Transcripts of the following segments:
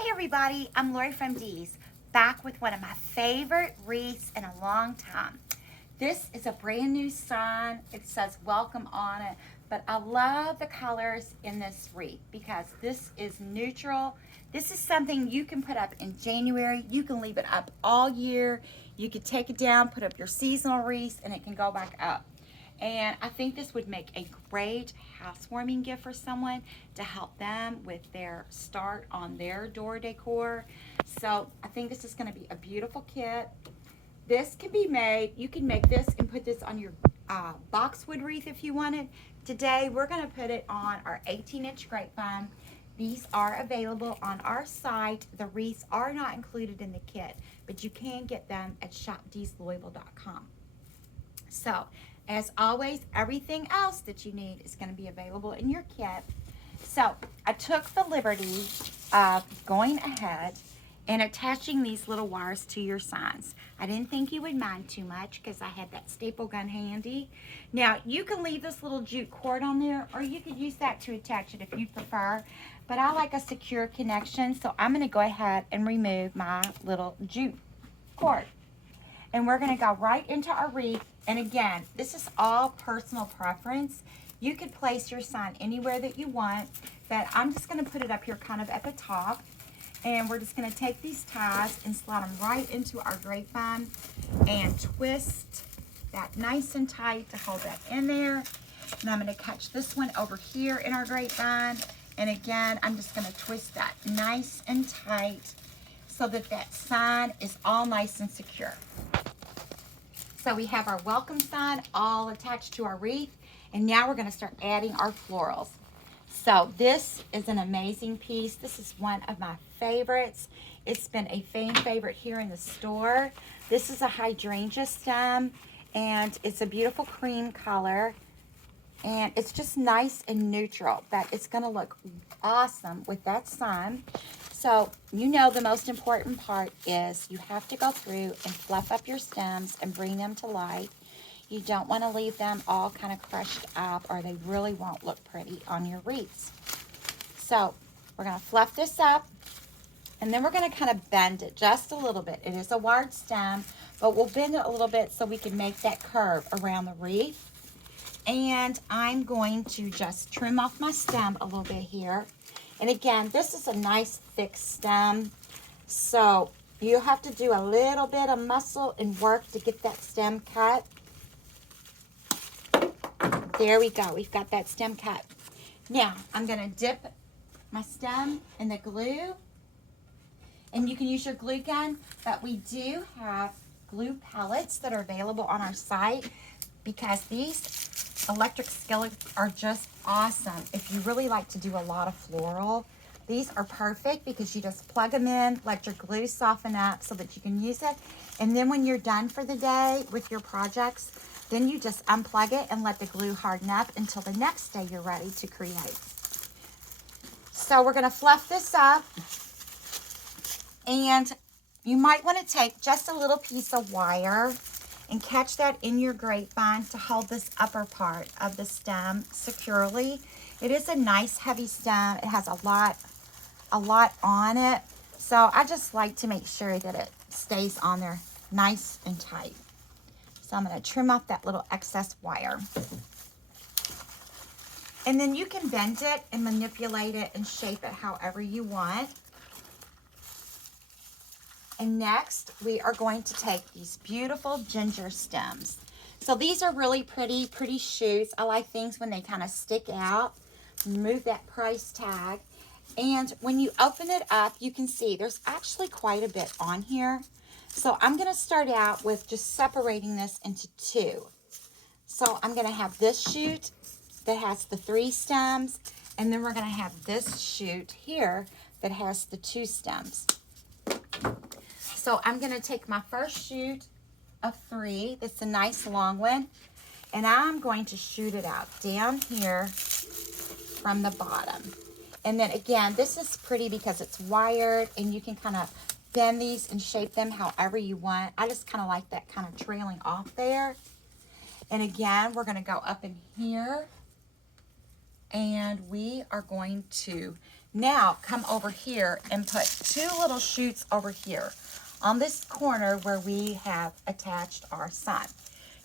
Hi everybody, I'm Lorie from Dee's, back with one of my favorite wreaths in a long time. This is a brand new sign. It says welcome on it, but I love the colors in this wreath because this is neutral. This is something you can put up in January. You can leave it up all year. You could take it down, put up your seasonal wreaths, and it can go back up. And I think this would make a great housewarming gift for someone to help them with their start on their door decor. So I think this is going to be a beautiful kit. This can be made, you can make this and put this on your boxwood wreath if you wanted. Today we're going to put it on our 18-inch grapevine. These are available on our site. The wreaths are not included in the kit, but you can get them at shopdeeslouisville.com. So, as always, everything else that you need is going to be available in your kit. So, I took the liberty of going ahead and attaching these little wires to your signs. I didn't think you would mind too much because I had that staple gun handy. Now, you can leave this little jute cord on there, or you could use that to attach it if you prefer. But I like a secure connection, so I'm going to go ahead and remove my little jute cord. And we're going to go right into our wreath. And again, this is all personal preference. You could place your sign anywhere that you want, but I'm just going to put it up here kind of at the top. And we're just going to take these ties and slide them right into our grapevine and twist that nice and tight to hold that in there. And I'm going to catch this one over here in our grapevine. And again, I'm just going to twist that nice and tight so that that sign is all nice and secure. So we have our welcome sign all attached to our wreath, and now we're going to start adding our florals. So this is an amazing piece. This is one of my favorites. It's been a fan favorite here in the store. This is a hydrangea stem, and it's a beautiful cream color, and it's just nice and neutral, but it's going to look awesome with that sign. So, you know, the most important part is you have to go through and fluff up your stems and bring them to light. You don't want to leave them all kind of crushed up, or they really won't look pretty on your wreaths. So, we're going to fluff this up, and then we're going to kind of bend it just a little bit. It is a wired stem, but we'll bend it a little bit so we can make that curve around the wreath. And I'm going to just trim off my stem a little bit here. And again, this is a nice thick stem, so you have to do a little bit of muscle and work to get that stem cut. There we go, we've got that stem cut. Now, I'm going to dip my stem in the glue, and you can use your glue gun, but we do have glue pellets that are available on our site because these electric skillets are just awesome. If you really like to do a lot of floral, these are perfect because you just plug them in, let your glue soften up so that you can use it. And then when you're done for the day with your projects, then you just unplug it and let the glue harden up until the next day you're ready to create. So we're going to fluff this up, and you might want to take just a little piece of wire and catch that in your grapevine to hold this upper part of the stem securely. It is a nice heavy stem. It has a lot on it. So I just like to make sure that it stays on there nice and tight. So I'm going to trim off that little excess wire. And then you can bend it and manipulate it and shape it however you want. And next, we are going to take these beautiful ginger stems. So these are really pretty shoots. I like things when they kind of stick out. Remove that price tag. And when you open it up, you can see there's actually quite a bit on here. So I'm going to start out with just separating this into two. So I'm going to have this shoot that has the 3 stems, and then we're going to have this shoot here that has the 2 stems. So I'm going to take my first shoot of 3, that's a nice long one, and I'm going to shoot it out down here from the bottom. And then again, this is pretty because it's wired, and you can kind of bend these and shape them however you want. I just kind of like that kind of trailing off there. And again, we're going to go up in here, and we are going to Now come over here and put 2 little shoots over here on this corner where we have attached our sun.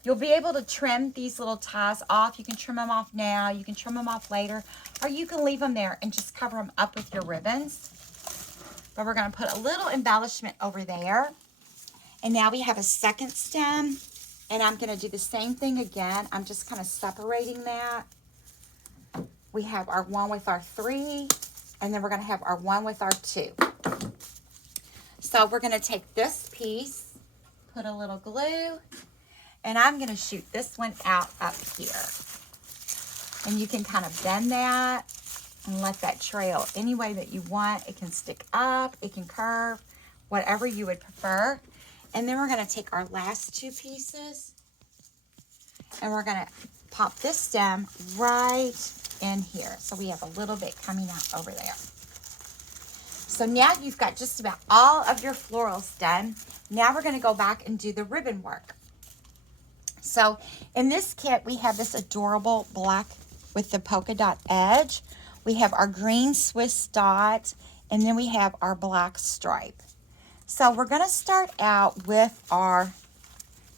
You'll be able to trim these little ties off. You can trim them off now, you can trim them off later, or you can leave them there and just cover them up with your ribbons. But we're going to put a little embellishment over there. And now we have a second stem, and I'm going to do the same thing again. I'm just kind of separating that. We have our 1 with our 3, and then we're going to have our 1 with our 2. So we're going to take this piece, put a little glue, and I'm going to shoot this one out up here. And you can kind of bend that and let that trail any way that you want. It can stick up, it can curve, whatever you would prefer. And then we're going to take our last 2 pieces, and we're going to pop this stem right in here. So we have a little bit coming out over there. So now you've got just about all of your florals done. Now we're going to go back and do the ribbon work. So in this kit, we have this adorable black with the polka dot edge. We have our green Swiss dot, and then we have our black stripe. So we're going to start out with our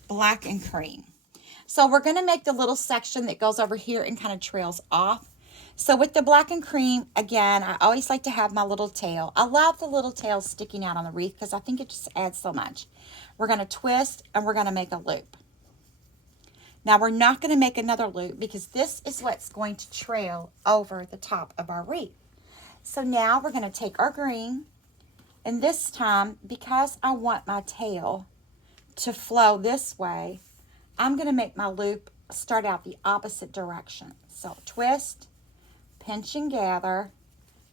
black and cream. So we're going to make the little section that goes over here and kind of trails off. So with the black and cream, again, I always like to have my little tail. I love the little tail sticking out on the wreath because I think it just adds so much. We're going to twist and we're going to make a loop. Now we're not going to make another loop because this is what's going to trail over the top of our wreath. So now we're going to take our green, and this time, because I want my tail to flow this way, I'm going to make my loop start out the opposite direction. So twist, pinch and gather,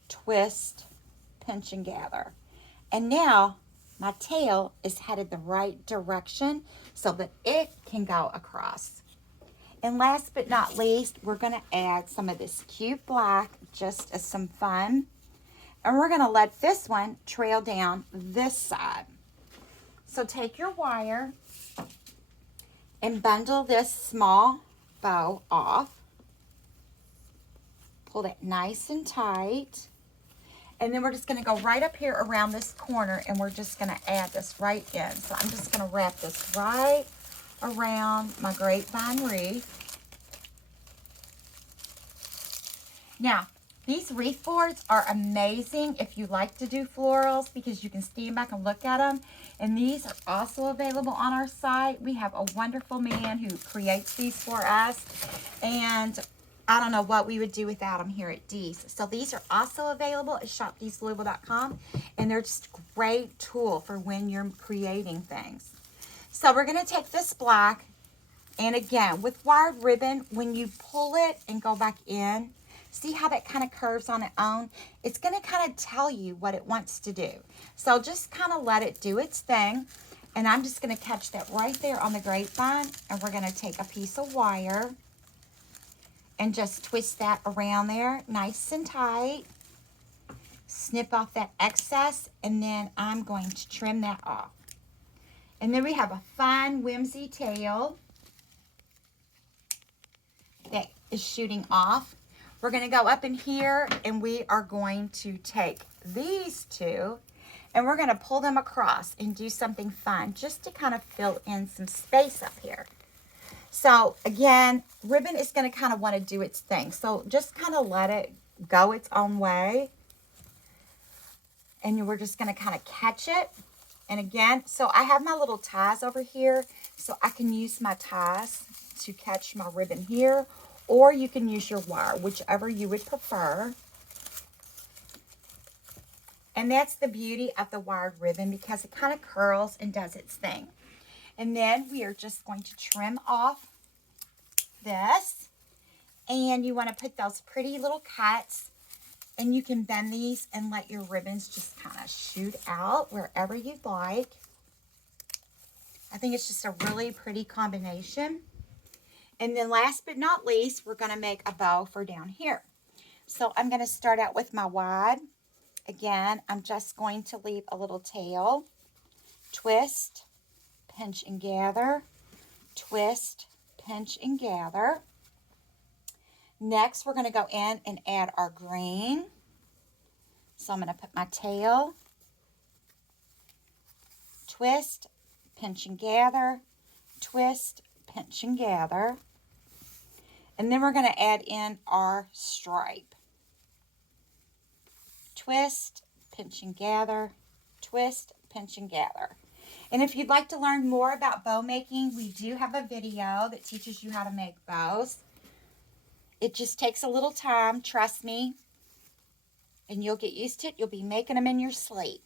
twist, pinch and gather. And now my tail is headed the right direction so that it can go across. And last but not least, we're going to add some of this cute black just as some fun. And we're going to let this one trail down this side. So take your wire and bundle this small bow off. Pull it nice and tight. And then we're just going to go right up here around this corner, and we're just going to add this right in. So I'm just going to wrap this right around my grapevine wreath. Now, these wreath boards are amazing if you like to do florals because you can stand back and look at them. And these are also available on our site. We have a wonderful man who creates these for us. And I don't know what we would do without them here at Dee's. So these are also available at shopdeeslouisville.com. And they're just a great tool for when you're creating things. So we're going to take this black. And again, with wired ribbon, when you pull it and go back in, see how that kind of curves on its own? It's going to kind of tell you what it wants to do. So just kind of let it do its thing. And I'm just going to catch that right there on the grapevine. And we're going to take a piece of wire and just twist that around there nice and tight. Snip off that excess. And then I'm going to trim that off. And then we have a fun whimsy tail that is shooting off. We're going to go up in here, and we are going to take these 2, and we're going to pull them across and do something fun just to kind of fill in some space up here. So again, ribbon is going to kind of want to do its thing. So just kind of let it go its own way. And we're just going to kind of catch it. And again, so I have my little ties over here, so I can use my ties to catch my ribbon here. Or you can use your wire, whichever you would prefer. And that's the beauty of the wired ribbon because it kind of curls and does its thing. And then we are just going to trim off this. And you want to put those pretty little cuts. And you can bend these and let your ribbons just kind of shoot out wherever you'd like. I think it's just a really pretty combination. And then last but not least, we're going to make a bow for down here. So I'm going to start out with my wide. Again, I'm just going to leave a little tail. Twist, pinch and gather. Twist, pinch and gather. Next, we're going to go in and add our green. So I'm going to put my tail, twist, pinch and gather, twist, pinch and gather. And then we're going to add in our stripe. Twist, pinch and gather, twist, pinch and gather. And if you'd like to learn more about bow making, we do have a video that teaches you how to make bows. It just takes a little time, trust me, and you'll get used to it. You'll be making them in your sleep.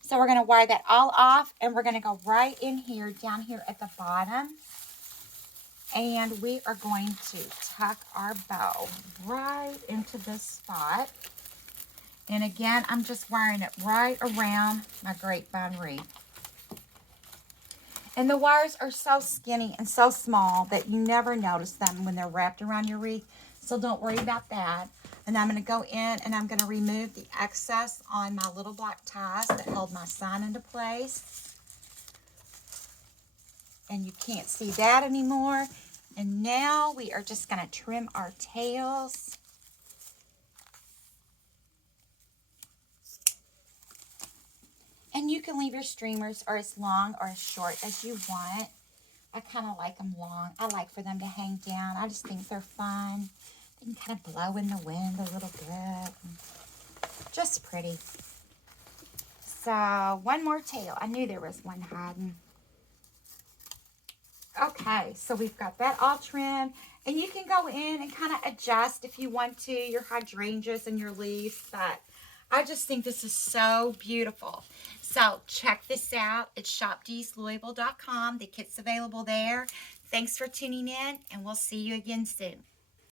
So we're going to wire that all off, and we're going to go right in here, down here at the bottom. And we are going to tuck our bow right into this spot. And again, I'm just wiring it right around my grapevine wreath. And the wires are so skinny and so small that you never notice them when they're wrapped around your wreath. So don't worry about that. And I'm going to go in and I'm going to remove the excess on my little black ties that hold my sign into place. And you can't see that anymore. And now we are just going to trim our tails. And you can leave your streamers or as long or as short as you want. I kind of like them long. I like for them to hang down. I just think they're fun. They can kind of blow in the wind a little bit. Just pretty. So, one more tail. I knew there was one hiding. Okay, so we've got that all trimmed. And you can go in and kind of adjust if you want to, your hydrangeas and your leaves. But I just think this is so beautiful. So check this out. It's shopdeeslouisville.com. The kit's available there. Thanks for tuning in, and we'll see you again soon.